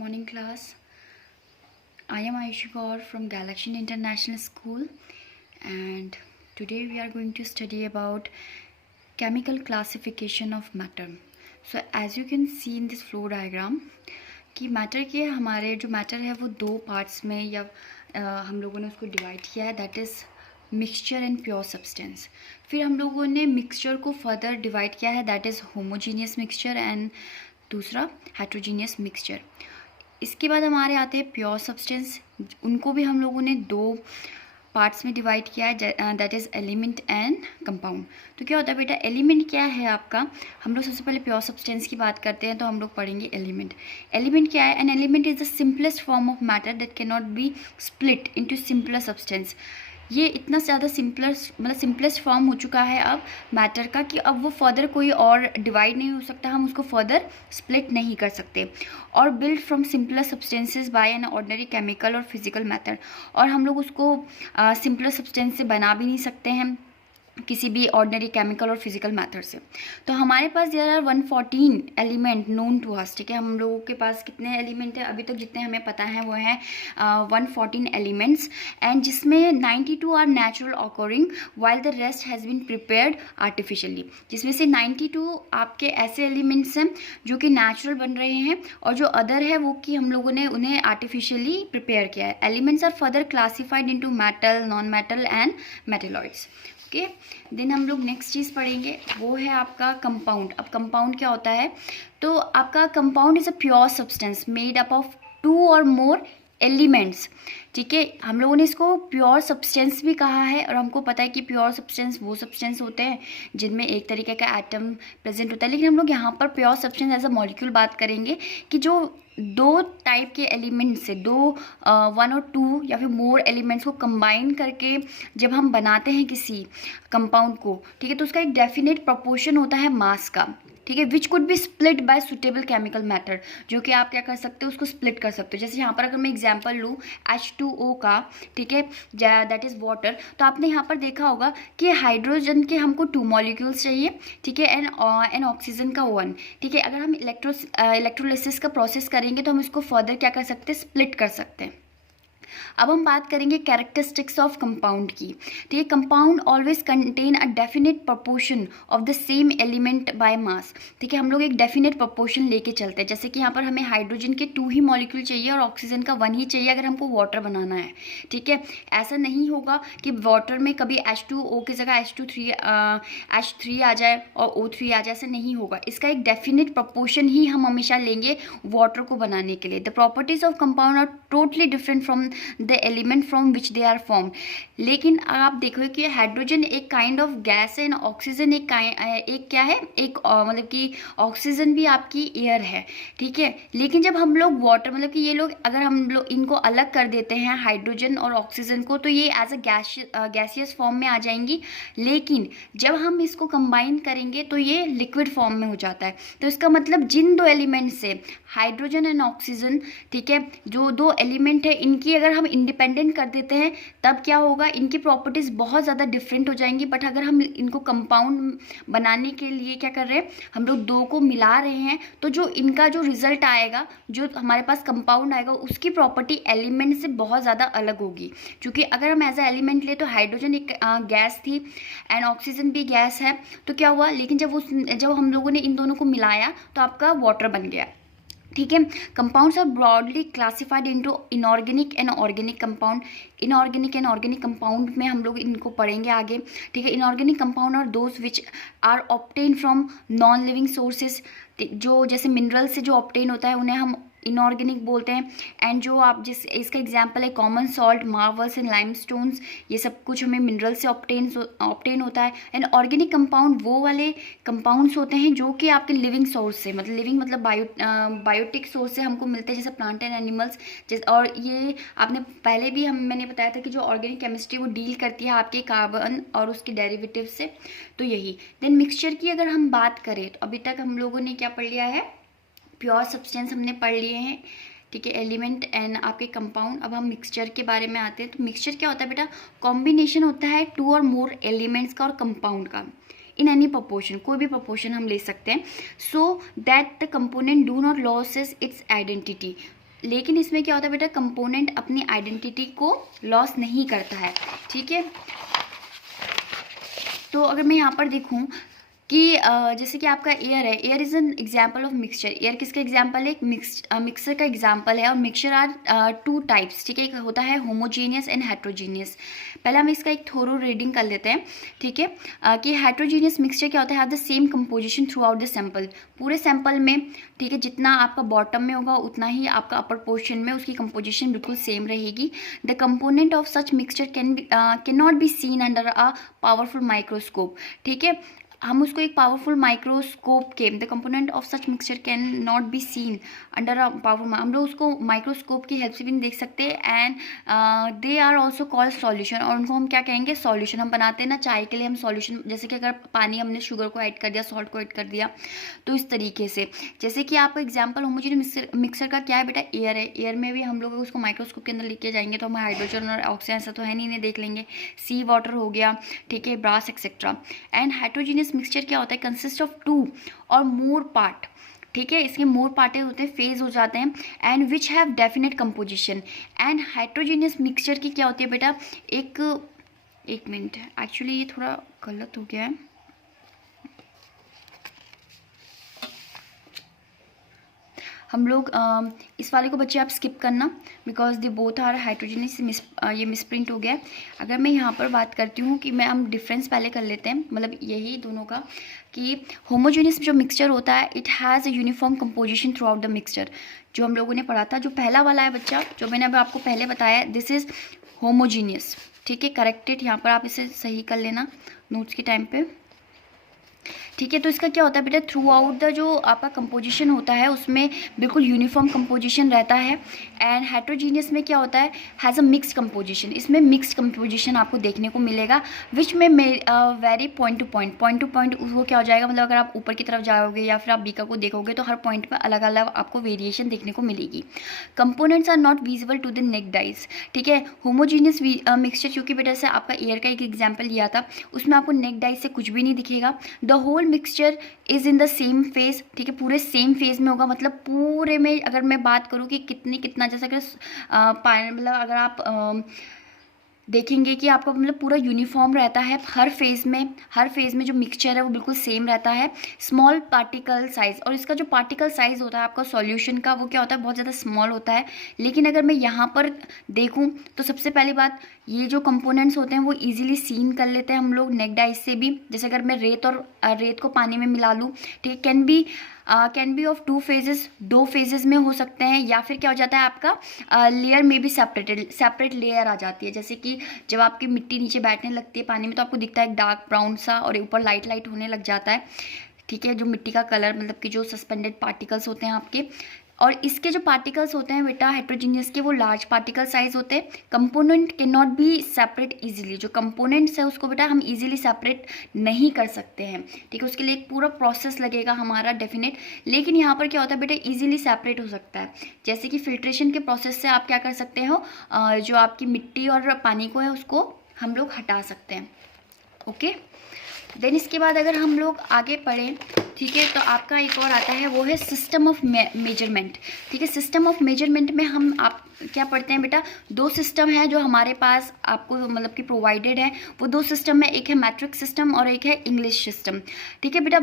Morning class. I am Ayushi Gaur from Galaxian International School, and today we are going to study about chemical classification of matter. So as you can see in this flow diagram कि matter के हमारे जो matter है वो दो parts में या हम लोगों ने उसको डिवाइड किया है, that is mixture and pure substance. फिर हम लोगों ने मिक्सचर को फर्दर डिवाइड किया है, that is homogeneous mixture and दूसरा हेट्रोजीनियस मिक्सचर. इसके बाद हमारे आते हैं प्योर सब्सटेंस. उनको भी हम लोगों ने दो पार्ट्स में डिवाइड किया है, that is element and compound. तो क्या होता है बेटा, एलिमेंट क्या है आपका. हम लोग सबसे पहले प्योर सब्सटेंस की बात करते हैं तो हम लोग पढ़ेंगे एलिमेंट. एलिमेंट क्या है? An element is the simplest form of matter that can not be split into simpler substance. ये इतना ज़्यादा सिंपलेस्ट फॉर्म हो चुका है अब मैटर का कि अब वो फर्दर कोई और डिवाइड नहीं हो सकता, हम उसको फर्दर स्प्लिट नहीं कर सकते. और build from simpler substances bye an ordinary chemical और फिजिकल मेथड. और हम लोग उसको सिंपलर सब्सटेंस से बना भी नहीं सकते हैं किसी भी ऑर्डिनरी केमिकल और फिजिकल मेथड से. तो हमारे पास there are 114 element known to us. ठीक है, हम लोगों के पास कितने एलिमेंट हैं अभी तक जितने हमें पता है वो हैं 114 एलिमेंट्स, एंड जिसमें 92 are natural occurring while the rest has been prepared artificially. जिसमें से 92 आपके ऐसे एलिमेंट्स हैं जो कि नेचुरल बन रहे हैं और जो अदर है वो कि हम लोगों ने उन्हें आर्टिफिशियली प्रिपेयर किया है. Elements are further classified into metal, non metal and metalloids. Okay, then हम लोग नेक्स्ट चीज़ पढ़ेंगे वो है आपका कंपाउंड. अब कंपाउंड क्या होता है? तो आपका compound is a pure substance made up of 2 और मोर एलिमेंट्स. ठीक है, हम लोगों ने इसको प्योर सब्सटेंस भी कहा है और हमको पता है कि प्योर सब्सटेंस वो सब्सटेंस होते हैं जिनमें एक तरीके का एटम प्रेजेंट होता है. लेकिन हम लोग यहाँ पर pure substance as a molecule बात करेंगे कि जो दो टाइप के एलिमेंट्स से दो 1 और 2 या फिर मोर एलिमेंट्स को कंबाइन करके जब हम बनाते हैं किसी कंपाउंड को, ठीक है, तो उसका एक डेफिनेट प्रोपोर्शन होता है मास का. ठीक है, which could be split bye suitable chemical matter, जो कि आप क्या कर सकते हो उसको स्प्लिट कर सकते हो. जैसे यहाँ पर अगर मैं एग्जांपल लूँ H2O का, ठीक है, दैट इज़ वाटर, तो आपने यहाँ पर देखा होगा कि हाइड्रोजन के हमको 2 मॉलिक्यूल्स चाहिए, ठीक है, एंड ऑक्सीजन का 1. ठीक है, अगर हम इलेक्ट्रोलिसिस का प्रोसेस करेंगे तो हम इसको फर्दर क्या कर सकते हैं, स्प्लिट कर सकते हैं. अब हम बात करेंगे कैरेक्टरिस्टिक्स ऑफ कंपाउंड की. ठीक है, compound always contain a definite proportion of the same element by mass. ठीक है, हम लोग एक डेफिनेट प्रोपोर्शन लेके चलते हैं. जैसे कि यहाँ पर हमें हाइड्रोजन के 2 ही मॉलिक्यूल चाहिए और ऑक्सीजन का 1 ही चाहिए अगर हमको वाटर बनाना है. ठीक है, ऐसा नहीं होगा कि वाटर में कभी H2O की जगह H3 आ जाए और O3 आ जाए, ऐसा नहीं होगा. इसका एक डेफिनेट प्रोपोर्शन ही हम हमेशा लेंगे वाटर को बनाने के लिए. The properties of compound are totally different from the element from which they are form. लेकिन आप देखो कि हाइड्रोजन एक काइंड ऑफ गैस है, ऑक्सीजन एक क्या है, एक मतलब कि ऑक्सीजन भी आपकी एयर है. ठीक है, लेकिन जब हम लोग वाटर मतलब कि ये लोग अगर हम लोग इनको अलग कर देते हैं हाइड्रोजन और ऑक्सीजन को, तो ये एज अ गैसियस फॉर्म में आ जाएंगी. लेकिन जब हम इसको कंबाइन करेंगे तो ये लिक्विड फॉर्म में हो जाता है. तो इसका मतलब जिन 2 एलिमेंट से हाइड्रोजन एंड ऑक्सीजन, ठीक है, जो 2 एलिमेंट है इनकी अगर हम इंडिपेंडेंट कर देते हैं तब क्या होगा, इनकी प्रॉपर्टीज़ बहुत ज़्यादा डिफरेंट हो जाएंगी. बट अगर हम इनको कंपाउंड बनाने के लिए क्या कर रहे हैं, हम लोग 2 को मिला रहे हैं, तो जो इनका जो रिजल्ट आएगा, जो हमारे पास कंपाउंड आएगा, उसकी प्रॉपर्टी एलिमेंट से बहुत ज़्यादा अलग होगी. क्योंकि अगर हम एज अ एलिमेंट ले तो हाइड्रोजन एक गैस थी एंड ऑक्सीजन भी गैस है, तो क्या हुआ, लेकिन जब हम लोगों ने इन दोनों को मिलाया तो आपका वाटर बन गया. ठीक है, compounds are broadly classified into inorganic and organic compound. Inorganic and organic compound में हम लोग इनको पढ़ेंगे आगे. ठीक है, inorganic compound are those which are obtain from non living sources. जो जैसे मिनरल से जो ऑब्टेन होता है उन्हें हम इनऑर्गेनिक बोलते हैं. एंड जो आप इसका एग्जांपल है common salt, Marvels and limestones, ये सब कुछ हमें मिनरल से ऑब्टेन होता है. एंड ऑर्गेनिक कंपाउंड वो वाले कंपाउंड्स होते हैं जो कि आपके लिविंग सोर्स से, मतलब लिविंग मतलब बायोटिक सोर्स से हमको मिलते हैं, जैसे प्लांट एंड एनिमल्स. और ये आपने पहले भी मैंने बताया था कि जो ऑर्गेनिक केमिस्ट्री वो डील करती है आपके कार्बन और उसके डेरिवेटिव से. तो यही. देन मिक्सचर की अगर हम बात करें तो अभी तक हम लोगों ने क्या पढ़ लिया है, प्योर सब्सटेंस हमने पढ़ लिए हैं. ठीक है, एलिमेंट एंड आपके कंपाउंड. अब हम मिक्सचर के बारे में आते हैं. तो मिक्सचर क्या होता है बेटा, कॉम्बिनेशन होता है 2 और मोर एलिमेंट्स का और कंपाउंड का इन एनी प्रोपोर्शन. कोई भी प्रोपोर्शन हम ले सकते हैं, so that the component do not losses it's identity. लेकिन इसमें क्या होता है बेटा, कंपोनेंट अपनी आइडेंटिटी को लॉस नहीं करता है, ठीक है। तो अगर मैं यहाँ पर देखूँ कि जैसे कि आपका एयर है, air is an example of mixture. Air किसका एग्जाम्पल है? एक मिक्सर का एग्जाम्पल है। और मिक्सचर आर टू टाइप्स, ठीक है। एक होता है होमोजीनियस एंड हेट्रोजीनियस। पहले हम इसका एक थोरो रीडिंग कर लेते हैं, ठीक है। कि हेट्रोजीनियस मिक्सचर क्या होता है? Have the same composition through out the sample, पूरे सैंपल में, ठीक है। जितना आपका बॉटम में होगा उतना ही आपका अपर पोर्शन में उसकी कंपोजिशन बिल्कुल सेम रहेगी। The component of such mixture can not be seen under a powerful microscope, ठीक है। हम उसको एक पावरफुल माइक्रोस्कोप के, the component of such mixture can not be seen under a powerful, हम लोग उसको माइक्रोस्कोप की हेल्प से भी नहीं देख सकते। And they are also called solution, और उनको हम क्या कहेंगे? सॉल्यूशन। हम बनाते हैं ना चाय के लिए, हम सॉल्यूशन, जैसे कि अगर पानी हमने शुगर को ऐड कर दिया, सॉल्ट को ऐड कर दिया, तो इस तरीके से। जैसे कि आपका एग्जाम्पल होमोजेनियस मिक्सर का क्या है बेटा? एयर है। एयर में भी हम लोग उसको माइक्रोस्कोप के अंदर लेके जाएंगे तो हमें हाइड्रोजन और ऑक्सीजन ऐसा तो है नहीं, इन्हें देख लेंगे। सी वाटर हो गया, ठीक है, brass etcetera. And heterogeneous mixture क्या होता है? कंसिस्ट ऑफ 2 और मोर पार्ट, ठीक है। इसके मोर पार्टें होते हैं, फेज हो जाते हैं, and which have definite composition. And heterogeneous mixture की क्या होती है बेटा? एक मिनट, एक्चुअली ये थोड़ा गलत हो गया है। हम लोग इस वाले को बच्चे आप स्किप करना, बिकॉज दे बोथ आर हाइड्रोजनस, ये मिसप्रिंट हो गया है। अगर मैं यहाँ पर बात करती हूँ कि हम डिफरेंस पहले कर लेते हैं, मतलब यही दोनों का, कि होमोजेनियस जो मिक्सचर होता है, it has a uniform composition through out the mixture. जो हम लोगों ने पढ़ा था, जो पहला वाला है बच्चा, जो मैंने अब आपको पहले बताया, दिस इज़ होमोजीनियस, ठीक है। करेक्टेड, यहाँ पर आप इसे सही कर लेना नोट्स के टाइम पे, ठीक है। तो इसका क्या होता है बेटा? थ्रू आउट द जो आपका कंपोजिशन होता है उसमें बिल्कुल यूनिफॉर्म कंपोजिशन रहता है। एंड हेट्रोजीनियस में क्या होता है? हैज़ अ मिक्स्ड कंपोजिशन, इसमें मिक्स्ड कंपोजिशन आपको देखने को मिलेगा, विच में वेरी पॉइंट टू पॉइंट वो क्या हो जाएगा? मतलब अगर आप ऊपर की तरफ जाओगे या फिर आप बीकर को देखोगे तो हर पॉइंट पर अलग अलग आपको वेरिएशन देखने को मिलेगी। Components are not visible to the naked eyes, ठीक है। होमोजीनियस मिक्सचर, चूँकि बेटा से आपका एयर का एक एग्जाम्पल लिया था, उसमें आपको नेक्ड आइज से कुछ भी नहीं दिखेगा। The whole mixture is in the same phase, ठीक है, पूरे सेम फेज में होगा। मतलब पूरे में अगर मैं बात करूँ कि कितना, जैसे अगर मतलब अगर आप देखेंगे कि आपका मतलब पूरा यूनिफॉर्म रहता है हर फेज़ में जो मिक्सचर है वो बिल्कुल सेम रहता है। स्मॉल पार्टिकल साइज़, और इसका जो पार्टिकल साइज़ होता है आपका सॉल्यूशन का, वो क्या होता है? बहुत ज़्यादा स्मॉल होता है। लेकिन अगर मैं यहाँ पर देखूँ तो सबसे पहली बात, ये जो कंपोनेंट्स होते हैं वो इजीली सीन कर लेते हैं हम लोग नेक्ड आइज से भी। जैसे अगर मैं रेत को पानी में मिला लूँ, ठीक है, can be of 2 phases, 2 phases में हो सकते हैं। या फिर क्या हो जाता है आपका लेयर में भी सेपरेट लेयर आ जाती है। जैसे कि जब आपकी मिट्टी नीचे बैठने लगती है पानी में तो आपको दिखता है डार्क ब्राउन सा, और ऊपर लाइट होने लग जाता है, ठीक है, जो मिट्टी का कलर, मतलब कि जो सस्पेंडेड पार्टिकल्स होते हैं आपके। और इसके जो पार्टिकल्स होते हैं बेटा हेट्रोजीनियस के, वो लार्ज पार्टिकल साइज होते हैं। Component can not be separate easily, जो कंपोनेंट्स है उसको बेटा हम इजीली सेपरेट नहीं कर सकते हैं, ठीक है। उसके लिए एक पूरा प्रोसेस लगेगा हमारा डेफिनेट। लेकिन यहाँ पर क्या होता है बेटा? इजीली सेपरेट हो सकता है। जैसे कि फिल्ट्रेशन के प्रोसेस से आप क्या कर सकते हो, जो आपकी मिट्टी और पानी को है उसको हम लोग हटा सकते हैं, ओके। देन इसके बाद अगर हम लोग आगे पढ़ें, ठीक है, तो आपका एक और आता है, वो है सिस्टम ऑफ मेजरमेंट, ठीक है। सिस्टम ऑफ मेजरमेंट में हम आप क्या पढ़ते हैं बेटा? 2 सिस्टम है जो हमारे पास आपको मतलब कि प्रोवाइडेड है। वो 2 सिस्टम है, एक है मैट्रिक सिस्टम और एक है इंग्लिश सिस्टम, ठीक है बेटा।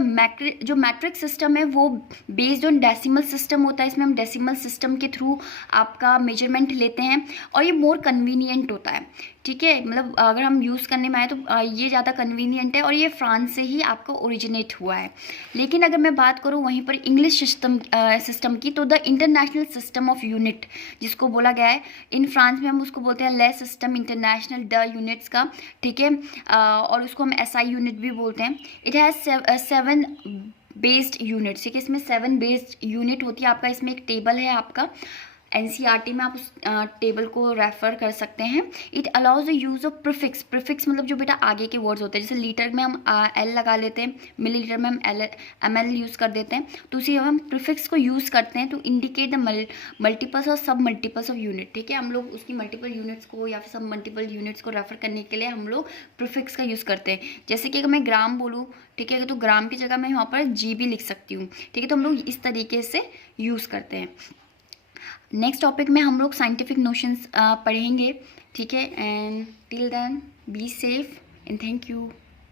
जो मैट्रिक सिस्टम है वो बेस्ड ऑन डेसिमल सिस्टम होता है। इसमें हम डेसिमल सिस्टम के थ्रू आपका मेजरमेंट लेते हैं, और ये मोर कन्वीनियंट होता है, ठीक है। मतलब अगर हम यूज़ करने में आए तो ये ज़्यादा कन्वीनियंट है, और ये फ्रांस से ही आपका ओरिजिनेट हुआ है। लेकिन अगर मैं बात करूँ वहीं पर इंग्लिश सिस्टम की, तो the international system of unit जिसको बोला गया है, इन फ्रांस में हम उसको बोलते हैं ले सिस्टम इंटरनेशनल द यूनिट्स का, ठीक है। और उसको हम SI यूनिट भी बोलते हैं। इट हैज़ 7 बेस्ड यूनिट्स, ठीक है। इसमें 7 बेस्ड यूनिट होती है। आपका इसमें एक टेबल है आपका, NCERT में आप उस टेबल को रेफर कर सकते हैं। It allows the use of prefix मतलब जो बेटा आगे के वर्ड्स होते हैं। जैसे लीटर में हम L लगा लेते हैं, मिलीलीटर में हम ML यूज़ कर देते हैं, तो उसी हम प्रीफिक्स को यूज़ करते हैं टू इंडिकेट द मल्टीपल्स और सब मल्टीपल्स ऑफ यूनिट, ठीक है। हम लोग उसकी मल्टीपल यूनिट्स को या फिर सब मल्टीपल यूनिट्स को रेफर करने के लिए हम लोग प्रीफिक्स का यूज़ करते हैं। जैसे कि अगर मैं ग्राम बोलूँ, ठीक है, तो ग्राम की जगह मैं यहाँ पर GB लिख सकती हूँ, ठीक है। तो हम लोग इस तरीके से यूज़ करते हैं। नेक्स्ट टॉपिक में हम लोग साइंटिफिक नोशंस पढ़ेंगे, ठीक है। And till then be safe and thank you.